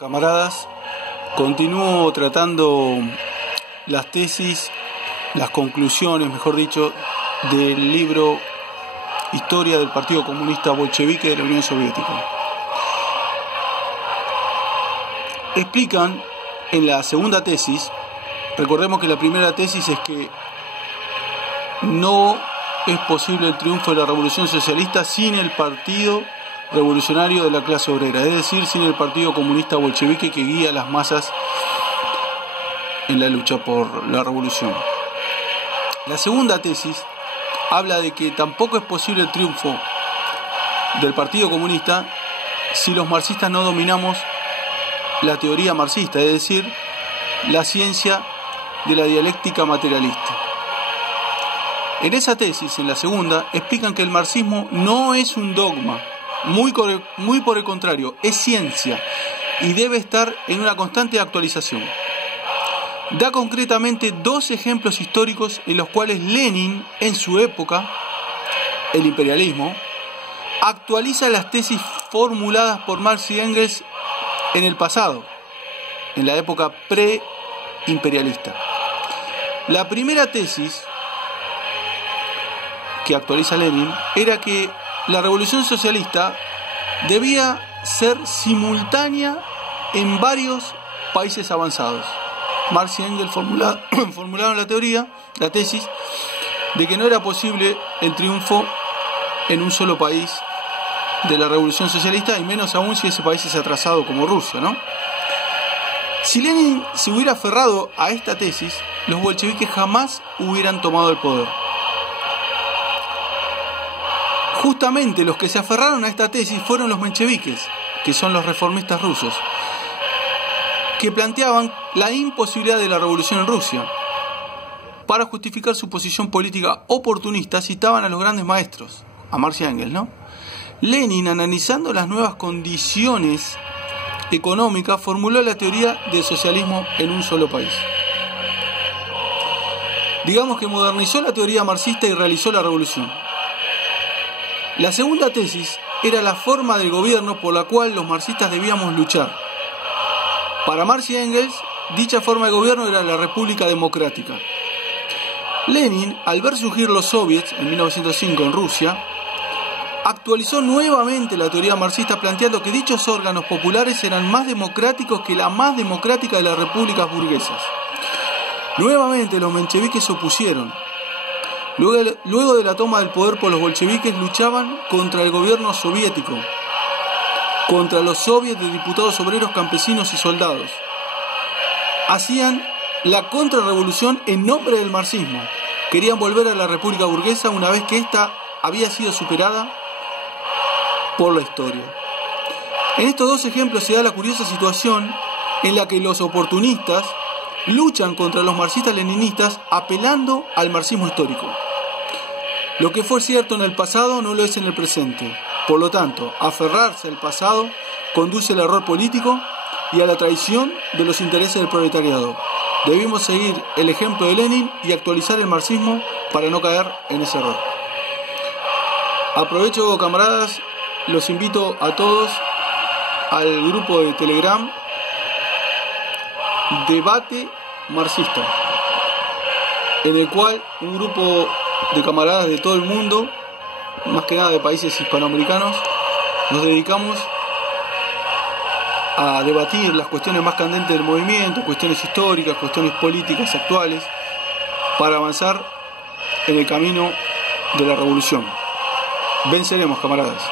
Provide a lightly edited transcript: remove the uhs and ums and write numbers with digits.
Camaradas, continúo tratando las tesis, las conclusiones, mejor dicho, del libro Historia del Partido Comunista Bolchevique de la Unión Soviética. Explican en la segunda tesis, recordemos que la primera tesis es que no es posible el triunfo de la Revolución Socialista sin el Partido Revolucionario de la Clase Obrera, es decir, sin el Partido Comunista Bolchevique que guía a las masas en la lucha por la revolución. La segunda tesis habla de que tampoco es posible el triunfo del Partido Comunista si los marxistas no dominamos la teoría marxista, es decir, la ciencia de la dialéctica materialista. En esa tesis, en la segunda, explican que el marxismo no es un dogma, muy por el contrario, es ciencia y debe estar en una constante actualización. Da concretamente dos ejemplos históricos en los cuales Lenin, en su época, el imperialismo, actualiza las tesis formuladas por Marx y Engels en el pasado, en la época pre-imperialista. La primera tesis que actualiza Lenin era que la revolución socialista debía ser simultánea en varios países avanzados. Marx y Engels formularon la tesis de que no era posible el triunfo en un solo país de la revolución socialista, y menos aún si ese país es atrasado como Rusia, ¿no? Si Lenin se hubiera aferrado a esta tesis, los bolcheviques jamás hubieran tomado el poder. Justamente los que se aferraron a esta tesis fueron los mencheviques, que son los reformistas rusos, que planteaban la imposibilidad de la revolución en Rusia. Para justificar su posición política oportunista, citaban a los grandes maestros, a Marx y Engels, ¿no? Lenin, analizando las nuevas condiciones económicas, formuló la teoría del socialismo en un solo país. Digamos que modernizó la teoría marxista y realizó la revolución. La segunda tesis era la forma del gobierno por la cual los marxistas debíamos luchar. Para Marx y Engels, dicha forma de gobierno era la República Democrática. Lenin, al ver surgir los soviets en 1905 en Rusia, actualizó nuevamente la teoría marxista planteando que dichos órganos populares eran más democráticos que la más democrática de las repúblicas burguesas. Nuevamente los mencheviques se opusieron. Luego de la toma del poder por los bolcheviques, luchaban contra el gobierno soviético, contra los soviets de diputados obreros, campesinos y soldados. Hacían la contrarrevolución en nombre del marxismo. Querían volver a la república burguesa una vez que ésta había sido superada por la historia. En estos dos ejemplos se da la curiosa situación en la que los oportunistas luchan contra los marxistas-leninistas apelando al marxismo histórico. Lo que fue cierto en el pasado no lo es en el presente. Por lo tanto, aferrarse al pasado conduce al error político y a la traición de los intereses del proletariado. Debemos seguir el ejemplo de Lenin y actualizar el marxismo para no caer en ese error. Aprovecho, camaradas, los invito a todos al grupo de Telegram Debate Marxista, en el cual un grupo de camaradas de todo el mundo, más que nada de países hispanoamericanos, nos dedicamos a debatir las cuestiones más candentes del movimiento, cuestiones históricas, cuestiones políticas actuales, para avanzar en el camino de la revolución. Venceremos, camaradas.